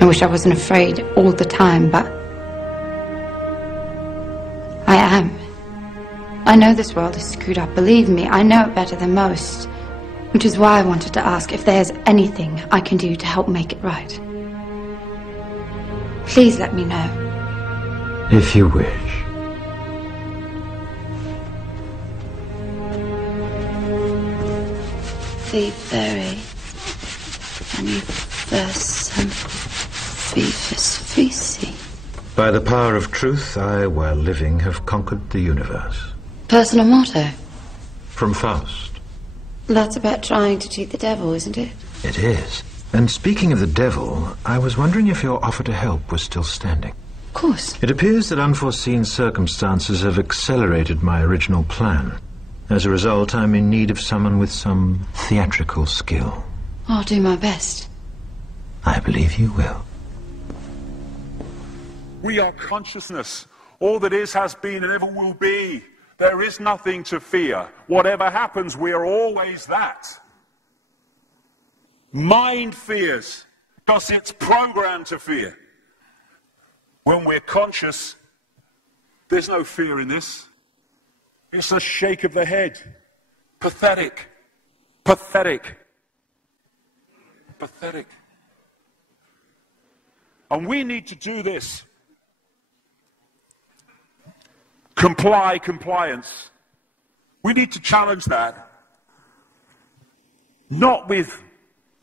I wish I wasn't afraid all the time, but I am. I know this world is screwed up, believe me, I know it better than most. Which is why I wanted to ask if there's anything I can do to help make it right. Please let me know. If you wish. The very anniversum Fifus Fisi. By the power of truth, I, while living, have conquered the universe. Personal motto? From Faust. That's about trying to cheat the devil, isn't it? It is. And speaking of the devil, I was wondering if your offer to help was still standing. Of course. It appears that unforeseen circumstances have accelerated my original plan. As a result, I'm in need of someone with some theatrical skill. I'll do my best. I believe you will. We are consciousness. All that is, has been, and ever will be. There is nothing to fear. Whatever happens, we are always that. Mind fears, because it's programmed to fear. When we're conscious, there's no fear in this. It's a shake of the head. Pathetic. Pathetic. Pathetic. And we need to do this. Compliance. We need to challenge that. Not with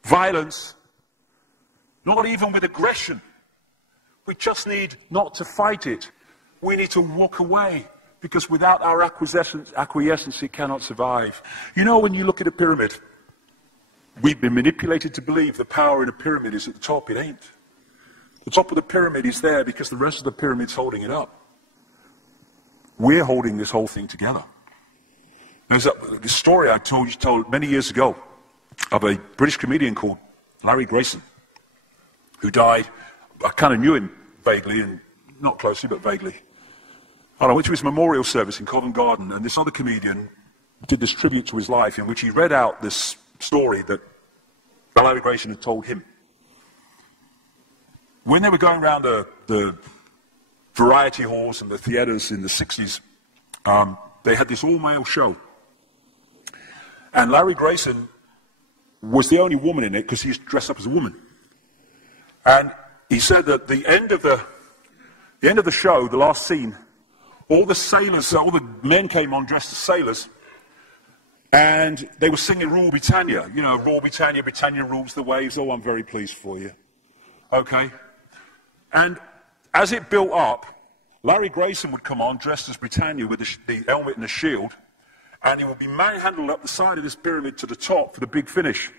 violence, not even with aggression. We just need not to fight it. We need to walk away, because without our acquiescence, it cannot survive. You know, when you look at a pyramid, we've been manipulated to believe the power in a pyramid is at the top. It ain't. The top of the pyramid is there because the rest of the pyramid's holding it up. We're holding this whole thing together. There's a story I told many years ago of a British comedian called Larry Grayson, who died. I kind of knew him vaguely, and not closely, but vaguely. And I went to his memorial service in Covent Garden, and this other comedian did this tribute to his life, in which he read out this story that Larry Grayson had told him. When they were going around the variety halls and the theatres in the 60s, they had this all-male show. And Larry Grayson was the only woman in it because he's dressed up as a woman. And he said that the end of the show, the last scene, all the sailors, all the men came on dressed as sailors, and they were singing Rule Britannia. You know, Rule Britannia, Britannia rules the waves. Oh, I'm very pleased for you. Okay. And as it built up, Larry Grayson would come on dressed as Britannia with the helmet and the shield, and he would be manhandled up the side of this pyramid to the top for the big finish.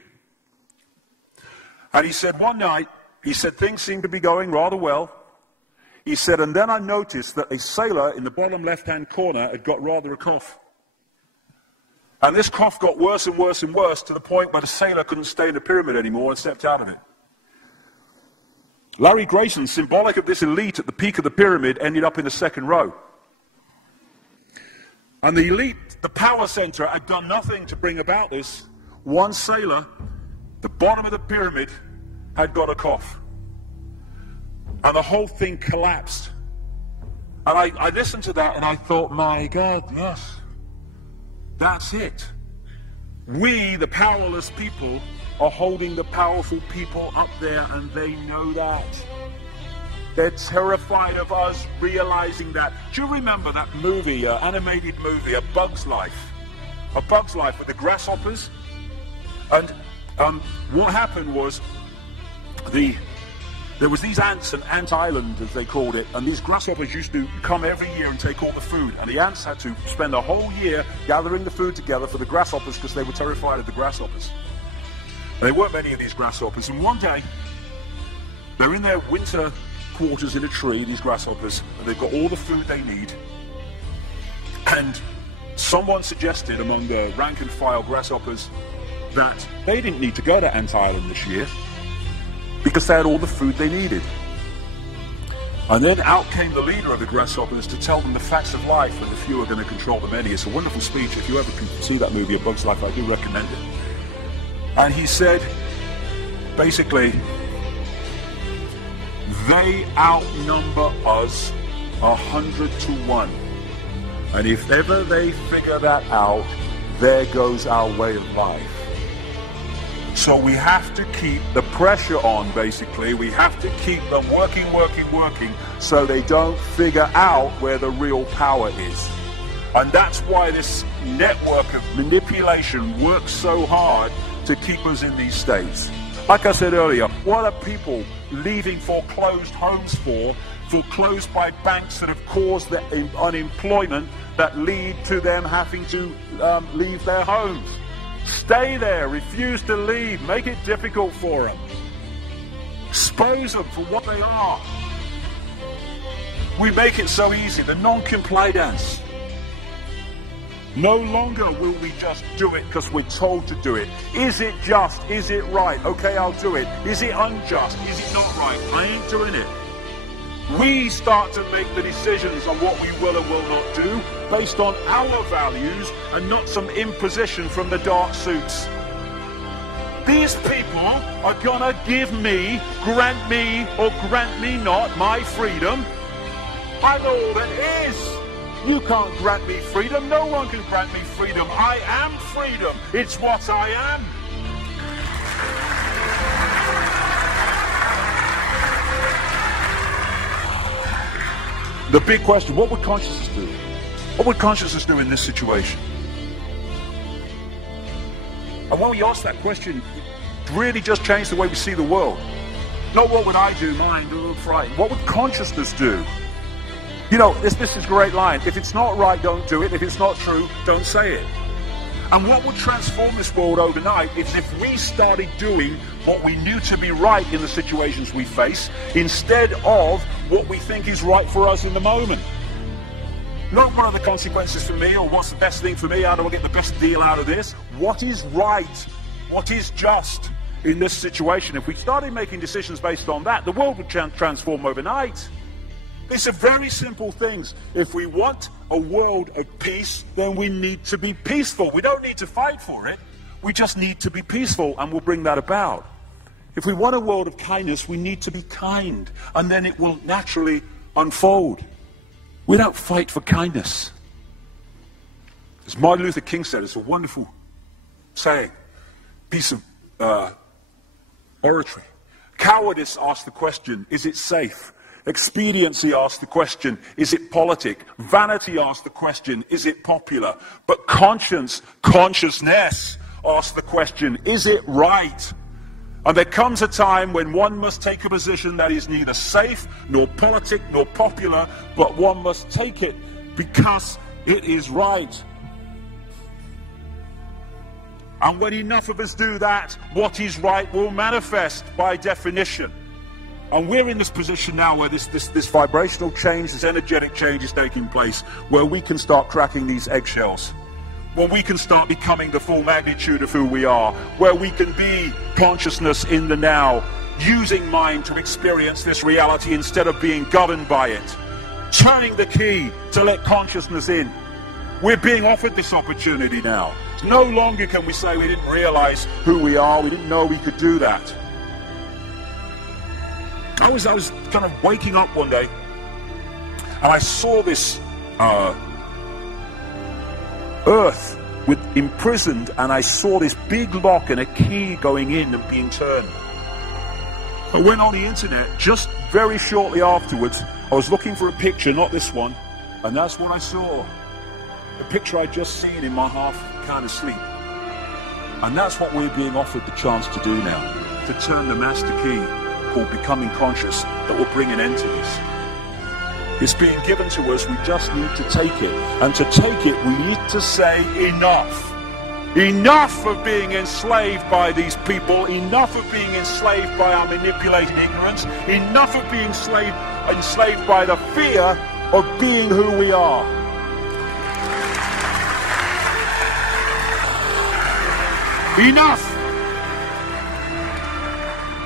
And he said one night, he said things seemed to be going rather well. He said, and then I noticed that a sailor in the bottom left-hand corner had got rather a cough. And this cough got worse and worse and worse to the point where the sailor couldn't stay in the pyramid anymore and stepped out of it. Larry Grayson, symbolic of this elite at the peak of the pyramid, ended up in the second row. And the elite, the power center, had done nothing to bring about this. One sailor, the bottom of the pyramid, had got a cough. And the whole thing collapsed. And I listened to that and I thought, my God, yes, that's it. We, the powerless people, are holding the powerful people up there, and they know that. They're terrified of us realizing that. Do you remember that movie, animated movie, A Bug's Life? A Bug's Life with the grasshoppers? And what happened was, there was these ants, and Ant Island, as they called it, and these grasshoppers used to come every year and take all the food, and the ants had to spend a whole year gathering the food together for the grasshoppers because they were terrified of the grasshoppers. There weren't many of these grasshoppers, and one day, they're in their winter quarters in a tree, these grasshoppers, and they've got all the food they need, and someone suggested among the rank and file grasshoppers that they didn't need to go to Ant Island this year because they had all the food they needed. And then out came the leader of the grasshoppers to tell them the facts of life, and the few are going to control the many. It's a wonderful speech. If you ever can see that movie, A Bug's Life, I do recommend it. And he said, basically, They outnumber us 100 to 1. And if ever they figure that out, there goes our way of life. So we have to keep the pressure on, basically. We have to keep them working, so they don't figure out where the real power is. And that's why this network of manipulation works so hard to keep us in these states. Like I said earlier, what are people leaving foreclosed homes for? Foreclosed by banks that have caused the unemployment that lead to them having to leave their homes. Stay there, refuse to leave, make it difficult for them. Expose them for what they are. We make it so easy, the non-compliance. No longer will we just do it because we're told to do it. Is it just? Is it right? Okay, I'll do it. Is it unjust? Is it not right? I ain't doing it. We start to make the decisions on what we will and will not do based on our values and not some imposition from the dark suits. These people are gonna grant me or grant me not my freedom. I'm all that is. You can't grant me freedom. No one can grant me freedom. I am freedom. It's what I am. The big question, what would consciousness do? What would consciousness do in this situation? And when we ask that question, it really just changed the way we see the world. Not what would I do, mine, right. What would consciousness do? You know, this is a great line. If it's not right, don't do it. If it's not true, don't say it. And what would transform this world overnight is if we started doing what we knew to be right in the situations we face, instead of what we think is right for us in the moment. Not what are the consequences for me, or what's the best thing for me, how do I get the best deal out of this? What is right? What is just in this situation? If we started making decisions based on that, the world would transform overnight. These are very simple things. If we want a world of peace, then we need to be peaceful. We don't need to fight for it. We just need to be peaceful, and we'll bring that about. If we want a world of kindness, we need to be kind, and then it will naturally unfold. We don't fight for kindness. As Martin Luther King said, it's a wonderful saying, piece of oratory. Cowardice asks the question, is it safe? Expediency asks the question, is it politic? Vanity asks the question, is it popular? But consciousness asks the question, is it right? And there comes a time when one must take a position that is neither safe, nor politic, nor popular, but one must take it because it is right. And when enough of us do that, what is right will manifest by definition. And we're in this position now where this vibrational change, this energetic change is taking place, where we can start cracking these eggshells, where we can start becoming the full magnitude of who we are, where we can be consciousness in the now, using mind to experience this reality instead of being governed by it, turning the key to let consciousness in. We're being offered this opportunity now. No longer can we say we didn't realize who we are, we didn't know we could do that. I was kind of waking up one day, and I saw this earth imprisoned, and I saw this big lock and a key going in and being turned. I went on the internet just very shortly afterwards. I was looking for a picture, not this one, and that's what I saw. The picture I'd just seen in my half kind of sleep. And that's what we're being offered the chance to do now, to turn the master key called becoming conscious that will bring an end to this. It's being given to us, we just need to take it. And to take it, we need to say enough. Enough of being enslaved by these people, enough of being enslaved by our manipulated ignorance, enough of being enslaved by the fear of being who we are. Enough!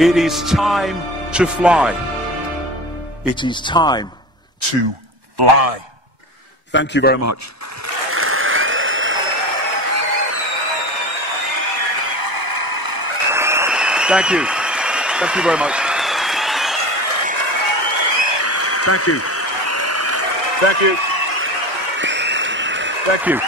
It is time to fly. It is time to fly. Thank you very much. Thank you. Thank you very much. Thank you. Thank you. Thank you.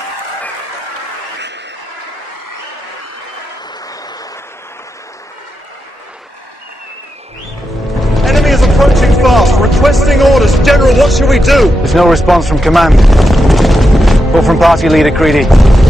Enemy is approaching fast. Requesting orders. General, what should we do? There's no response from command. Or from party leader Creedy.